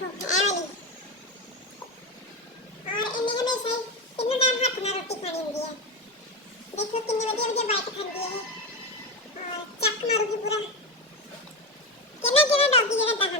देखो ए वाली और इन्हें हमेशा ही तीनों टाइम हाथ में रोटी खानी होती है। देखो कितनी बढ़िया बढ़िया बाइट खाती है और चक मारूगी पूरा। कितना कितना डॉगी ये खाना